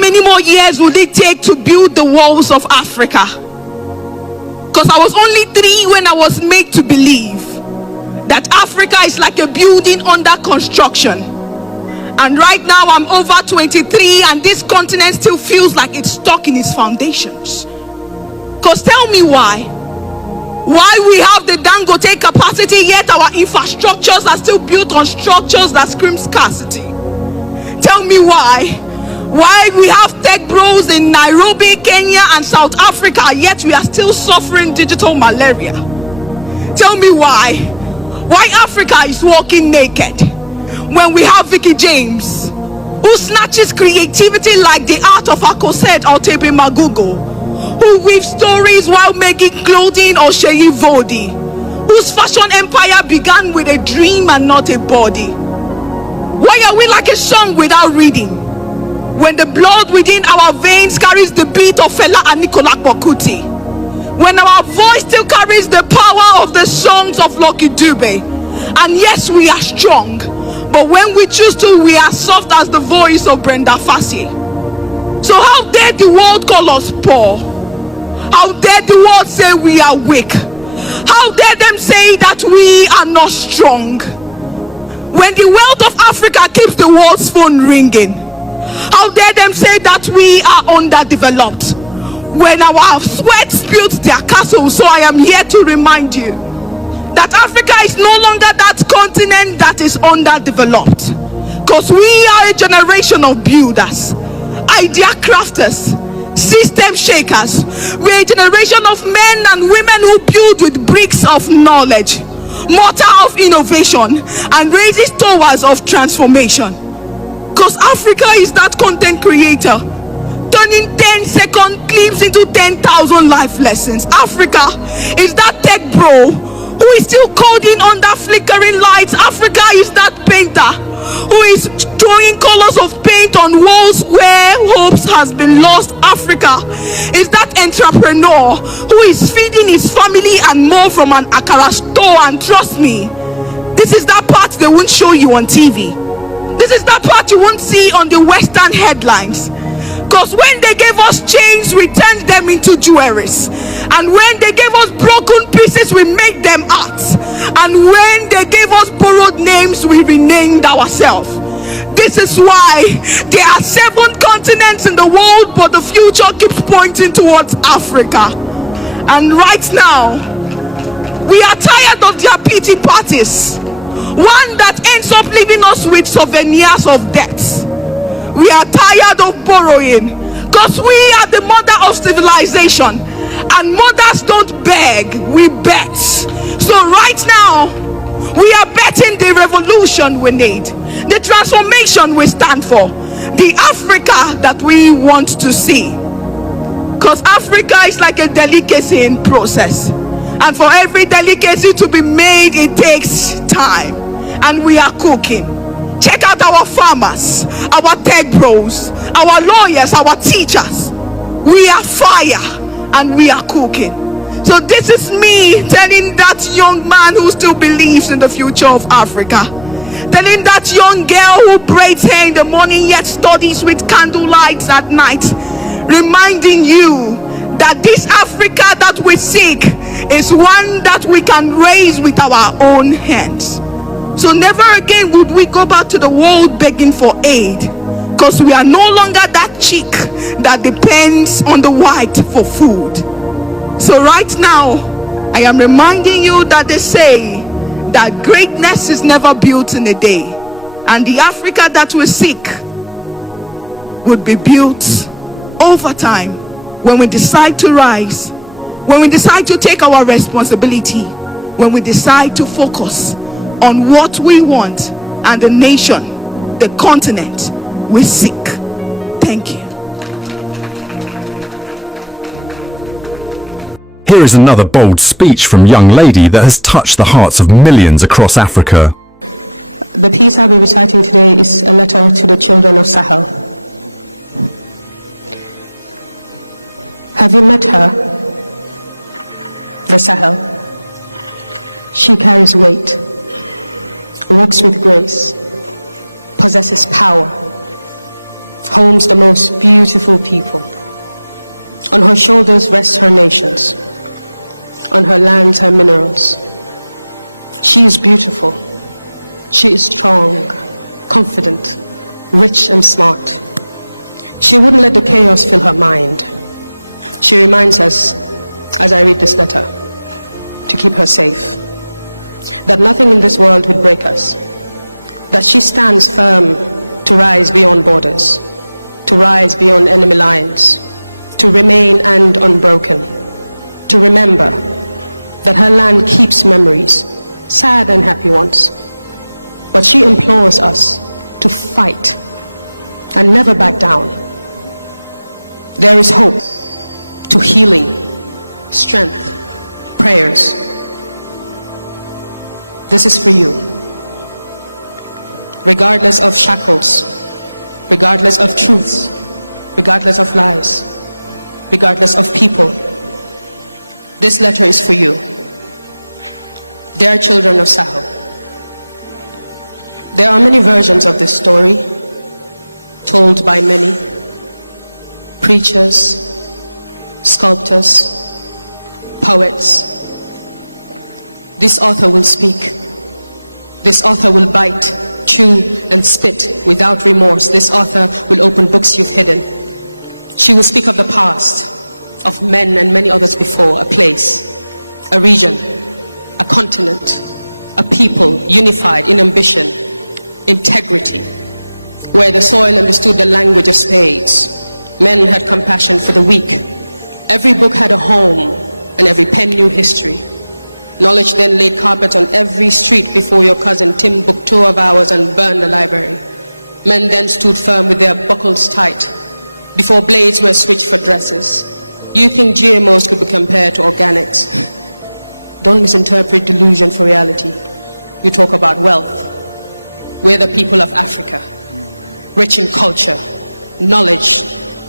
many more years would it take to build the walls of Africa? Because I was only 3 when I was made to believe that Africa is like a building under construction. And right now I'm over 23 and this continent still feels like it's stuck in its foundations. Because tell me why we have the Dangote capacity, yet our infrastructures are still built on structures that scream scarcity. Tell me why we have tech bros in Nairobi, Kenya and South Africa, yet we are still suffering digital malaria. Tell me why Africa is walking naked when we have Vicky James, who snatches creativity like the art of Akosed or Tepe Magugo, who weaves stories while making clothing or Sheyi Vodi, whose fashion empire began with a dream and not a body. Why are we like a song without reading, when the blood within our veins carries the beat of Fela and Nicola Bokuti, when our voice still carries the power of the songs of Lucky Dube? And yes, we are strong, but when we choose to, we are soft as the voice of Brenda Fassie. So how dare the world call us poor? How dare the world say we are weak? How dare them say that we are not strong, when the wealth of Africa keeps the world's phone ringing? How dare them say that we are underdeveloped, when our sweat built their castles? So I am here to remind you that Africa is no longer that continent that is underdeveloped, because we are a generation of builders, idea crafters, system shakers. We're a generation of men and women who build with bricks of knowledge, mortar of innovation, and raises towers of transformation. Because Africa is that content creator turning 10-second clips into 10,000 life lessons. Africa is that tech bro who is still coding under flickering lights. Africa is that painter who is throwing colors of paint on walls where hopes has been lost. Africa is that entrepreneur who is feeding his family and more from an akara store. And trust me, this is that part they won't show you on TV. This is that part you won't see on the Western headlines. Because when they gave us chains, we turned them into jewelries. And when they gave us broken pieces, we made them arts. And when they gave us borrowed names, we renamed ourselves. This is why there are 7 continents in the world, but the future keeps pointing towards Africa. And right now, we are tired of their pity parties, one that ends up leaving us with souvenirs of debts. We are tired of borrowing, because we are the mother of civilization, and mothers don't beg, we bet. So right now we are betting the revolution we need, the transformation we stand for, the Africa that we want to see. Because Africa is like a delicacy in process, and for every delicacy to be made, it takes time, and we are cooking. Check out our farmers, our tech bros, our lawyers, our teachers. We are fire and we are cooking. So this is me telling that young man who still believes in the future of Africa, telling that young girl who braids hair in the morning yet studies with candle lights at night, reminding you that this Africa that we seek is one that we can raise with our own hands. So never again would we go back to the world begging for aid, because we are no longer that chick that depends on the white for food. So right now, I am reminding you that they say that greatness is never built in a day, and the Africa that we seek would be built over time, when we decide to rise, when we decide to take our responsibility, when we decide to focus on what we want and the nation, the continent we seek. Thank you. Here is another bold speech from young lady that has touched the hearts of millions across Africa. The piece I'll be reciting today is a letter to the children of Sahel. Have you met her? The Sahel. She carries weight, walks with grace, possesses power, homes the most beautiful people. On her shoulders rest her nations, on her lands her minerals. She is beautiful, she is strong, confident, rich and smart. She wouldn't let the chaos fill her mind. She reminds us, as I read this letter, to keep her safe, that nothing in this world would break us, that she stands firm to rise beyond borders, to rise beyond enemy lines, to remain and unbroken, to remember that her land keeps memories, sad and happy ones. But she implores us to fight and never back down. There is hope, to healing, strength, prayers. This is for you. Regardless of shackles, regardless of truths, regardless of lies, regardless of people, this letter is for you. They are children of Sahel. There are many versions of this story, told by many preachers, sculptors, poets. This author will speak. This author will bite, chew, and spit without remorse. This author will open books you've hidden. She will speak of the past, of men and many others before, a place, a region, a continent, a people unified in ambition, integrity, where the soil understood the language of spades. Men had compassion for the weak. Every book had a home, and every pen knew history. Knowledge then laid carpet on every street before your cousin Tim booked 2 hours and burned the library. Men then stood firm with their buckles tight before blades were switched for dresses. You think GMOs could be compared to organics? Don't misinterpret delusion for reality. You talk about wealth. We're the people of Africa, rich in culture, knowledge,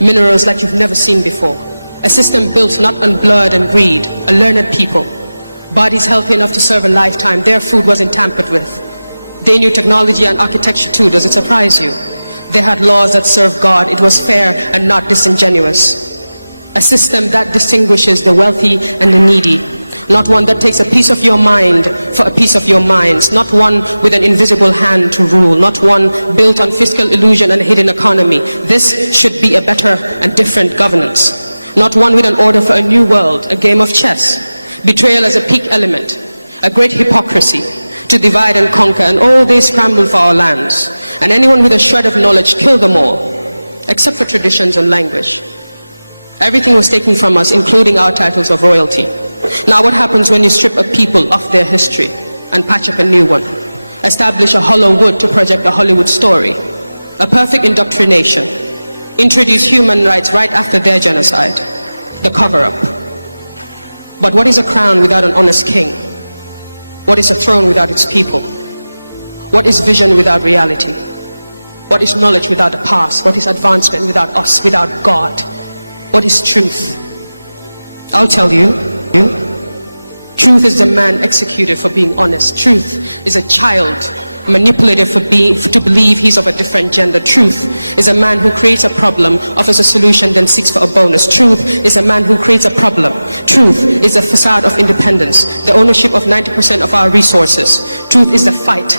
minerals like you've never seen before. A system built not on blood and greed, a learned people. Bodies healthy enough to serve a lifetime. Their food wasn't tampered with. They knew technology and architecture too. Does it surprise you? They had laws that served God. It was fair and not disingenuous. A system that distinguishes the wealthy and the needy. Not one that takes a piece of your mind for a piece of your minds. Not one with an invisible hand to rule. Not one built on fiscal illusion and a hidden economy. This should be a better and different governance. Not one with an order for a new world, a game of chess. Betrayal as a peak element, a great hypocrisy to divide and conquer, and oh, they scramble for our lands. And anyone with a shred of knowledge killed them all, except for traditions and language. Everything was taken from us, including our titles of royalty. Now what happens when you strip a people of their history and patch up a new one? Establish a hollow wood to project a Hollywood story. A perfect indoctrination. Introduce human rights right after their genocide. The cover-up. But what is a crown without an honest king? What is a throne without its people? What is vision without reality? What is knowledge without the past? What is advancement without us, without God? What is truth? I'll tell you. Truth is the man executed for being honest. Truth is a child manipulated to believe he's of a different gender. Truth is a man who creates a problem, offers a solution, then seeks for a bonus. Truth is a man who creates a problem. Truth is a facade of independence, the ownership of 90% of our resources. Truth is the fight,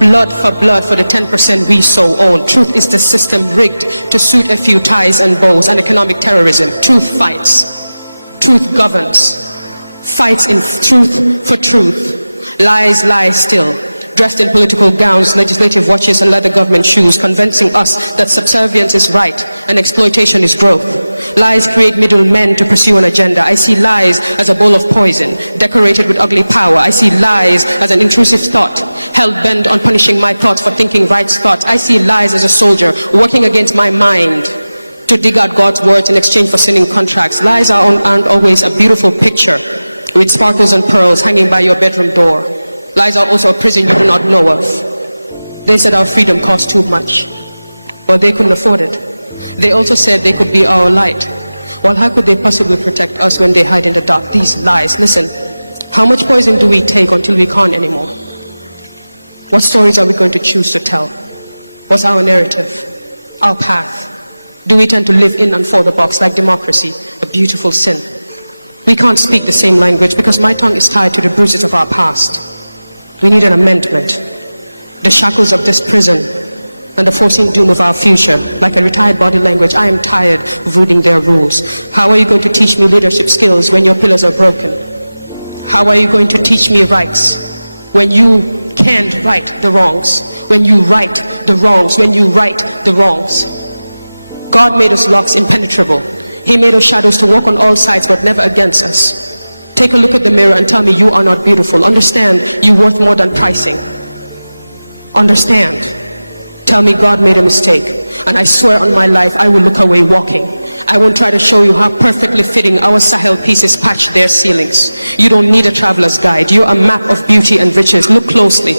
blood for the 10% we so own. Truth is the system rigged to suit a few ties and bows and economic terrorism. Truth fights. Truth governs. Fights in truth for truth. Lies lie still. Dressed in political gowns, legislative watches, and leather government shoes, convincing us that subservience is right and exploitation is growth. Lies create middlemen to pursue an agenda. I see lies as a bowl of poison, decorated with ugly power. I see lies as an intrusive thought, hell-bent on punishing my thoughts for thinking right thoughts. I see lies as a soldier working against my mind to dig out God's words in exchange for sinning contracts. Lies aren't always a beautiful picture with sparkles and pearls hanging by your bedroom door. Lies are also a prison you do not know of. They said our freedom cost too much. Well, they couldn't afford it. They also said they could be our light. Well, how could they possibly protect us when they hide in the dark? These lies. Listen, how much poison do we take until we can't anymore? What stories are we going to choose to tell? What's our narrative? Our path? Do we tend to live in and for the box like democracy, a beautiful sin? We can't speak the same language because my tongue is tied to the bruises of our past. We need an amendment. The shackles of this prison and the foreseen doom of our future, like a retired body language, I am tired of reading their rules. How are you going to teach me leadership skills when your pillars are broken? How are you going to teach me rights when you can't right the wrongs? When you right the wrongs, when you right the wrongs. God made us locks impenetrable. He made us shadows to walk on all sides but never against us. Take a look at the mirror and tell me you are not beautiful. Understand you're worth more than pricing. Understand. Tell me God made a mistake, and I swear on my life I will look away walking. I won't try to show you how perfectly fitting our Sahel pieces patch their ceilings. You don't need a traveler's guide. You're a map of beauty and riches. Look closely.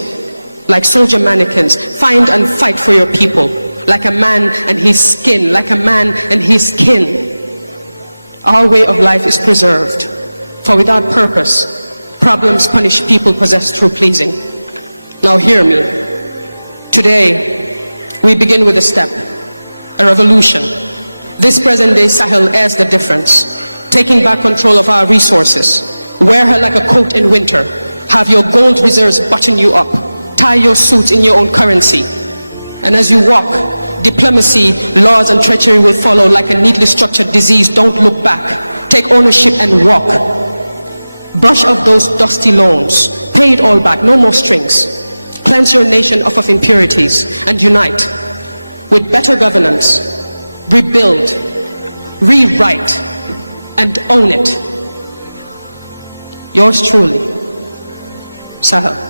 Like soldier mannequins, find and fight for your people. Like a man and his skin, like a man and his kin. Our way of life is preserved, for without purpose, problems punish people possessed through pleasing. Now hear me. Today, we begin with a step, a revolution. This present day Sahel airs the difference, taking back control of our resources. Wear her like a coat in winter. Have your gold reserves button you up. Tie your suits in your own currency. And as you walk, diplomacy, laws and treachery will follow like a neatly structured disease. Don't look back. Take ownership and walk. Brush off those dusty loans. Pay it all back. No more strings. Cleanse your nation of impurities and unite with better governance. Rebuild, rewrite, and own it. Yours truly, Sahel.